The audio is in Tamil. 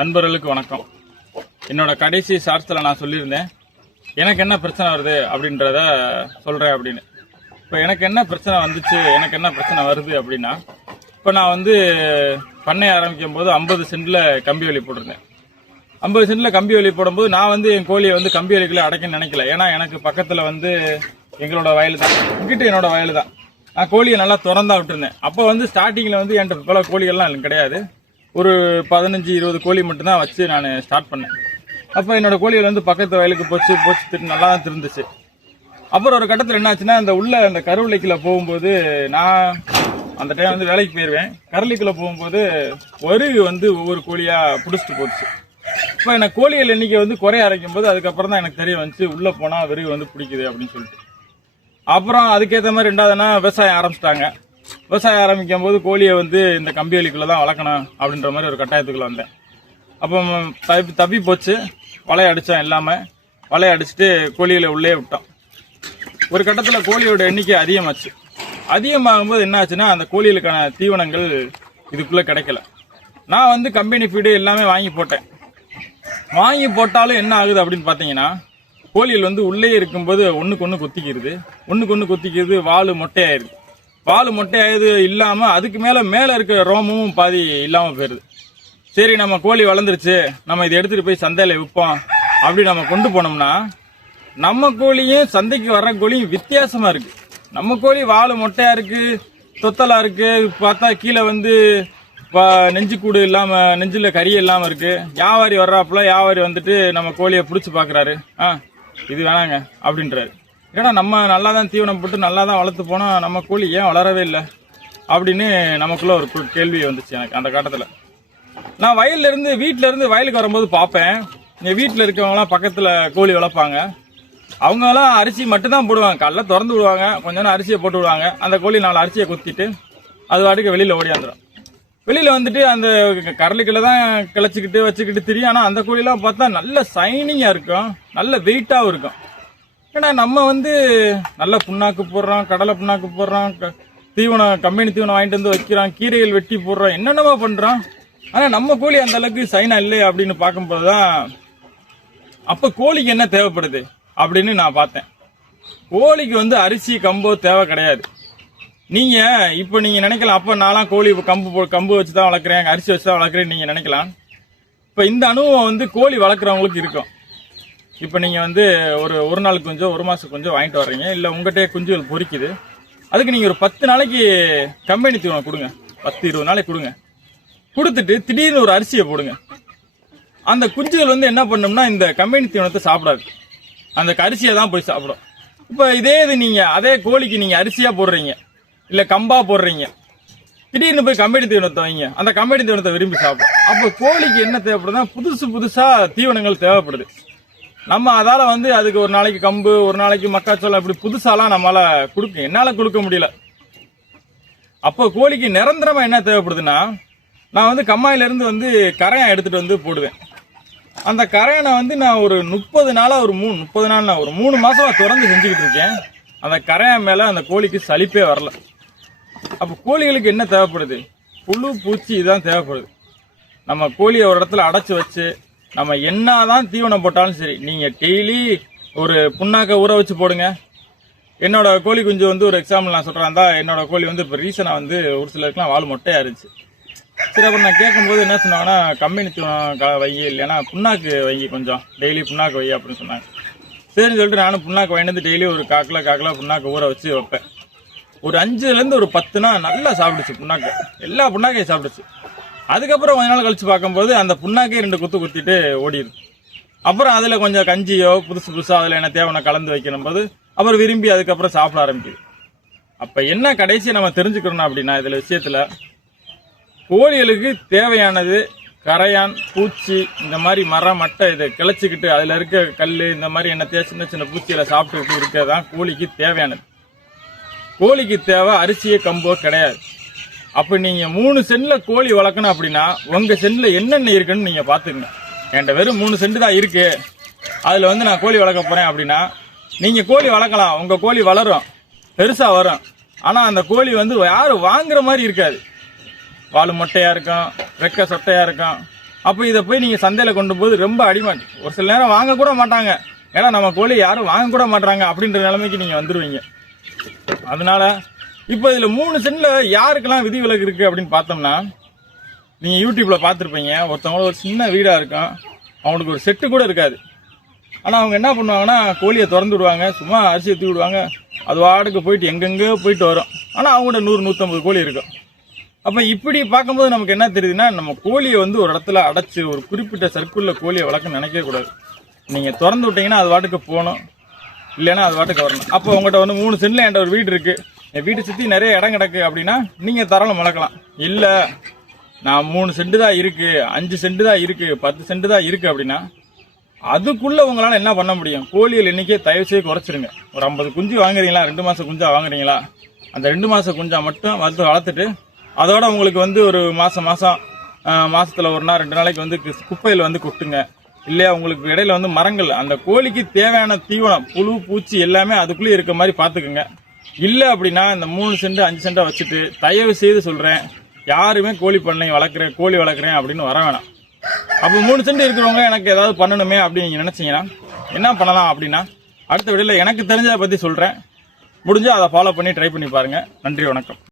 நண்பர்களுக்கு வணக்கம். என்னோட கடைசி ஷார்ட்ஸில் நான் சொல்லியிருந்தேன் எனக்கு என்ன பிரச்சனை வருது அப்படின்றத சொல்கிறேன் அப்படின்னு. இப்போ எனக்கு என்ன பிரச்சனை வந்துச்சு, எனக்கு என்ன பிரச்சனை வருது அப்படின்னா, இப்போ நான் வந்து பண்ணை ஆரம்பிக்கும் போது 50 சென்டில் கம்பி வேலி போட்டிருந்தேன். 50 சென்டில் கம்பி வேலி போடும்போது நான் வந்து என் கோழியை வந்து கம்பி வேலிக்குள்ளே அடைக்கணும்னு நினைக்கல. ஏன்னா எனக்கு பக்கத்தில் வந்து எங்களோட வயல் தான், இங்கிட்ட என்னோட வயல் தான். நான் கோழியை நல்லா திறந்தா விட்டுருந்தேன். அப்போ வந்து ஸ்டார்டிங்கில் வந்து என்கிட்ட பல கோழிகள்லாம் கிடையாது, ஒரு 15-20 கோழி மட்டும்தான் வச்சு நான் ஸ்டார்ட் பண்ணேன். அப்போ என்னோட கோழிகள் வந்து பக்கத்து வயலுக்கு போச்சு நல்லா தான் திருந்துச்சு. அப்புறம் ஒரு கட்டத்தில் என்னாச்சுன்னா, அந்த உள்ள அந்த கருவளைக்குள்ள போகும்போது நான் அந்த டைம் வந்து வேலைக்கு போயிடுவேன். கருளைக்குள்ள போகும்போது வருகு வந்து ஒவ்வொரு கோழியா பிடிச்சிட்டு போச்சு. இப்போ எனக்கு கோழிகள் எண்ணிக்கை வந்து குறைய ஆரம்பிக்கும் போது அதுக்கப்புறம் தான் எனக்கு தெரிய வந்துச்சு உள்ள போனா வருகு வந்து பிடிக்குது அப்படின்னு சொல்லிட்டு. அப்புறம் அதுக்கேற்ற மாதிரி ரெண்டாவதுனா விவசாயம் ஆரம்பிச்சிட்டாங்க. விவசாயம் ஆரம்பிக்கும் போது கோழியை வந்து இந்த கம்பி வேலிக்குள்ள தான் வளர்க்கணும் அப்படின்ற மாதிரி ஒரு கட்டாயத்துக்குள்ள வந்தேன். அப்போ தப்பி போச்சு, வலையை அடித்தோம், எல்லாமே வலையை அடிச்சுட்டு கோழிகளை உள்ளே விட்டோம். ஒரு கட்டத்தில் கோழியோட எண்ணிக்கை அதிகமாச்சு. அதிகமாகும்போது என்ன ஆச்சுன்னா, அந்த கோழிகளுக்கான தீவனங்கள் இதுக்குள்ளே கிடைக்கல. நான் வந்து கம்பெனி ஃபீடு எல்லாமே வாங்கி போட்டேன். வாங்கி போட்டாலும் என்ன ஆகுது அப்படின்னு பார்த்தீங்கன்னா, கோழிகள் வந்து உள்ளே இருக்கும்போது ஒன்றுக்கு ஒன்று கொத்திக்கிறது, வால் மொட்டையாயிருது. பால் மொட்டையாயது இல்லாம அதுக்கு மேல இருக்கிற ரோமமும் பாதி இல்லாம போயிருது. சரி, நம்ம கோழி வளர்ந்துருச்சு, நம்ம இதை எடுத்துட்டு போய் சந்தையில விற்போம் அப்படி நம்ம கொண்டு போனோம்னா, நம்ம கோழியும் சந்தைக்கு வர்ற கோழியும் வித்தியாசமா இருக்கு. நம்ம கோழி வால் மொட்டையா இருக்கு, தொத்தலா இருக்கு, பார்த்தா கீழே வந்து நெஞ்சுக்கூடு இல்லாம, நெஞ்சில கறி இல்லாம இருக்கு. வியாபாரி வர்றாப்புல வியாபாரி வந்துட்டு நம்ம கோழியை பிடிச்சு பாக்குறாரு, இது வேணாங்க அப்படின்றாரு. ஏன்னா நம்ம நல்லா தான் தீவனம் போட்டு நல்லா தான் வளர்த்து போனோம், நம்ம கோழி ஏன் வளரவே இல்லை அப்படின்னு நமக்குள்ள ஒரு கேள்வி வந்துச்சு எனக்கு. அந்த கட்டத்தில் நான் வீட்டில இருந்து வயலுக்கு வரும்போது பார்ப்பேன், என் வீட்டில் இருக்கவங்களாம் பக்கத்தில் கோழி வளர்ப்பாங்க. அவங்கெல்லாம் அரிசி மட்டும்தான் போடுவாங்க. காலைல திறந்து விடுவாங்க, கொஞ்ச நேரம் அரிசியை போட்டு விடுவாங்க. அந்த கோழி 4 அரிசியை குத்திட்டு அது வாட்டுக்கு வெளியில் ஓடியாந்துடும். வெளியில் வந்துட்டு அந்த கரளிக்குள்ள தான் கிளச்சிக்கிட்டு வச்சுக்கிட்டு தெரியும். ஆனால் அந்த கோழிலாம் பார்த்தா நல்ல சைனிங்காக இருக்கும், நல்ல வெயிட்டாகவும் இருக்கும். ஏன்னா நம்ம வந்து நல்ல புண்ணாக்கு போடுறோம், கடலை புண்ணாக்கு போடுறோம், தீவனம் கம்பெனி தீவனம் வாங்கிட்டு வந்து வைக்கிறோம், கீரைகள் வெட்டி போடுறோம், என்னென்னமா பண்றோம். ஆனா நம்ம கோழி அந்த அளவுக்கு சைனா இல்லை அப்படின்னு பார்க்கும்போதுதான் அப்ப கோழிக்கு என்ன தேவைப்படுது அப்படின்னு நான் பார்த்தேன். கோழிக்கு வந்து அரிசி கம்போ தேவை கிடையாது. நீங்க இப்ப நீங்க நினைக்கலாம், அப்ப நான்லாம் கோழி கம்பு வச்சுதான் வளர்க்குறேன், அரிசி வச்சுதான் வளர்க்குறேன்னு நீங்க நினைக்கலாம். இப்ப இந்த அனுபவம் வந்து கோழி வளர்க்குறவங்களுக்கு இருக்கும். இப்போ நீங்கள் வந்து ஒரு நாள் குஞ்சோ 1 மாதம் குஞ்சோ வாங்கிட்டு வர்றீங்க, இல்லை உங்கள்கிட்ட குஞ்சுகள் பொறிக்குது. அதுக்கு நீங்கள் ஒரு 10 நாளைக்கு கம்பெனி தீவனம் கொடுங்க, 10-20 நாளைக்கு கொடுங்க. கொடுத்துட்டு திடீர்னு ஒரு அரிசியை போடுங்க. அந்த குஞ்சுகள் வந்து என்ன பண்ணோம்னா இந்த கம்பெனி தீவனத்தை சாப்பிடாது, அந்த அரிசியை தான் போய் சாப்பிடும். இப்போ இதே இது நீங்கள் அதே கோழிக்கு நீங்கள் அரிசியாக போடுறீங்க, இல்லை கம்பா போடுறீங்க, திடீர்னு போய் கம்பெனி தீவனத்தை வைங்க, அந்த கம்பெனி தீவனத்தை விரும்பி சாப்பிடும். அப்போ கோழிக்கு என்ன தேவைப்படுதுன்னா புதுசாக தீவனங்கள் தேவைப்படுது. நம்ம அதால வந்து அதுக்கு ஒரு நாளைக்கு கம்பு, ஒரு நாளைக்கு மக்காச்சோளம், இப்படி புதுசாலாம் நம்மளால என்னால கொடுக்க முடியல. அப்போ கோழிக்கு நிரந்தரமா என்ன தேவைப்படுதுன்னா, நான் வந்து கம்மாயில இருந்து வந்து கரையான் எடுத்துட்டு வந்து போடுவேன். அந்த கரையானை வந்து நான் ஒரு 30 நாளா ஒரு 3 மாசமா தொடர்ந்து செஞ்சுக்கிட்டு இருக்கேன். அந்த கரையான் மேல அந்த கோழிக்கு சலிப்பே வரல. அப்போ கோழிகளுக்கு என்ன தேவைப்படுது? புழு பூச்சி இதுதான் தேவைப்படுது. நம்ம கோழியை ஒரு இடத்துல அடைச்சு வச்சு நம்ம என்னதான் தீவனம் போட்டாலும் சரி, நீங்க டெய்லி ஒரு புண்ணாக்க ஊற வச்சு போடுங்க. என்னோட கோழி குஞ்சு வந்து ஒரு எக்ஸாம்பிள் நான் சொல்றேன். என்னோட கோழி வந்து இப்போ ரீசனா வந்து ஒரு சிலருக்குலாம் வால் மொட்டையா இருந்துச்சு. சரி, அப்புறம் நான் கேட்கும்போது என்ன சொன்னாங்கன்னா, கம்பெனி தீவனம் வை, இல்லைன்னா புண்ணாக்கு வை, கொஞ்சம் டெய்லி புண்ணாக்கு வை அப்படின்னு சொன்னாங்க. சரின்னு சொல்லிட்டு நானும் புண்ணாக்கு வாங்கிட்டு டெய்லி ஒரு காக்கில் புண்ணாக்கு ஊற வச்சு வைப்பேன். ஒரு 5லேருந்து ஒரு 10 நல்லா சாப்பிடுச்சு புண்ணாக்கு, எல்லா புண்ணாக்கையும் சாப்பிடுச்சு. அதுக்கப்புறம் கொஞ்ச நாள் கழிச்சு பார்க்கும்போது அந்த புண்ணாக்கே 2 குத்திட்டு ஓடிடுது. அப்புறம் அதுல கொஞ்சம் கஞ்சியோ புதுசா அதுல என்ன தேவனை கலந்து வைக்கணும் போது அப்புறம் விரும்பி அதுக்கப்புறம் சாப்பிட ஆரம்பிக்குது. அப்ப என்ன கடைசி நம்ம தெரிஞ்சுக்கணும் அப்படின்னா, இதுல விஷயத்துல கோழிகளுக்கு தேவையானது கரையான், பூச்சி, இந்த மாதிரி மரம் மட்டை இதை கிளச்சிக்கிட்டு அதுல இருக்க கல், இந்த மாதிரி என்னத்தையா சின்ன பூச்சிகளை சாப்பிட்டு இருக்கிறதான் கோழிக்கு தேவையானது. கோழிக்கு தேவை அரிசியோ கம்போ கிடையாது. அப்ப நீங்க 3 சென்ட்ல கோழி வளர்க்கணும் அப்படின்னா உங்க சென்ட்ல என்னென்ன இருக்குன்னு நீங்க பாத்துக்கங்க. என்கிட்ட வெறும் 3 சென்ட் தான் இருக்கு, அதுல வந்து நான் கோழி வளர்க்க போறேன் அப்படின்னா நீங்க கோழி வளர்க்கலாம். உங்க கோழி வளரும், பெருசா வரும். ஆனா அந்த கோழி வந்து யாரும் வாங்குற மாதிரி இருக்காது. வால் மொட்டையா இருக்கும், ரெக்க சொட்டையா இருக்கும், அப்போ இதை போய் நீங்கள் சந்தையில் கொண்டு போது ரொம்ப அடிமாட், ஒரு சில நேரம் வாங்க கூட மாட்டாங்க. ஏன்னா நம்ம கோழி யாரும் வாங்க கூட மாட்டாங்க அப்படின்ற நிலைமைக்கு நீங்கள் வந்துடுவீங்க. அதனால இப்போ இதில் 3 சென்ட்ல யாருக்கெல்லாம் விதிவிலக்கு இருக்குது அப்படின்னு பார்த்தோம்னா, நீங்கள் யூடியூப்பில் பார்த்துருப்பீங்க, ஒருத்தவங்க ஒரு சின்ன வீடாக இருக்கும், அவங்களுக்கு ஒரு செட்டு கூட இருக்காது. ஆனால் அவங்க என்ன பண்ணுவாங்கன்னா கோழியை திறந்து விடுவாங்க, சும்மா அரிசி ஊற்றி விடுவாங்க, அது வாடகை போயிட்டு எங்கெங்கேயோ போயிட்டு வரும். ஆனால் அவங்கள்ட்ட 100-150 கோழி இருக்கும். அப்போ இப்படி பார்க்கும்போது நமக்கு என்ன தெரியுதுன்னா, நம்ம கோழியை வந்து ஒரு இடத்துல அடைச்சி ஒரு குறிப்பிட்ட சர்க்கிளில் கோழியை வளர்க்க நினைக்கவே கூடாது. நீங்கள் திறந்து விட்டீங்கன்னா அது வாட்டுக்கு போகணும், இல்லைன்னா அது வாட்டுக்கு வரணும். அப்போ உங்கள்கிட்ட வந்து 3 சென்ட்ல என்கிட்ட ஒரு வீடு இருக்குது, என் வீட்டை சுற்றி நிறைய இடம் கிடக்கு அப்படின்னா நீங்கள் தாராளம் வளர்க்கலாம். இல்லை நான் 3 சென்ட் தான் இருக்குது, 5 சென்ட் தான் இருக்குது, 10 சென்ட் தான் இருக்குது அப்படின்னா அதுக்குள்ள உங்களால என்ன பண்ண முடியும்? கோழிகள் எண்ணிக்கையை தயவு செய்து குறைச்சிருங்க. ஒரு 50 குஞ்சு வாங்குறீங்களா, 2 மாசம் குஞ்சா வாங்குறீங்களா, அந்த 2 மாசம் குஞ்சா மட்டும் வளர்த்துட்டு அதோட உங்களுக்கு வந்து ஒரு மாசத்துல ஒரு நாள் 2 நாளைக்கு வந்து குப்பையில் வந்து கொட்டுங்க. இல்லையா உங்களுக்கு இடையில வந்து மரங்கள், அந்த கோழிக்கு தேவையான தீவனம், புழு பூச்சி எல்லாமே அதுக்குள்ளே இருக்க மாதிரி பார்த்துக்குங்க. இல்லை அப்படின்னா இந்த 3 சென்ட் 5 சென்ட்டை வச்சுட்டு தயவு செய்து சொல்றேன், யாருமே கோழி வளர்க்குறேன் அப்படின்னு வர வேணாம். அப்போ 3 சென்ட் இருக்கிறவங்க எனக்கு ஏதாவது பண்ணணுமே அப்படின்னு நீங்க நினைச்சீங்கன்னா என்ன பண்ணலாம் அப்படின்னா, அடுத்த வீடியோல எனக்கு தெரிஞ்சதை பத்தி சொல்றேன். முடிஞ்சா அதை ஃபாலோ பண்ணி ட்ரை பண்ணி பாருங்க. நன்றி, வணக்கம்.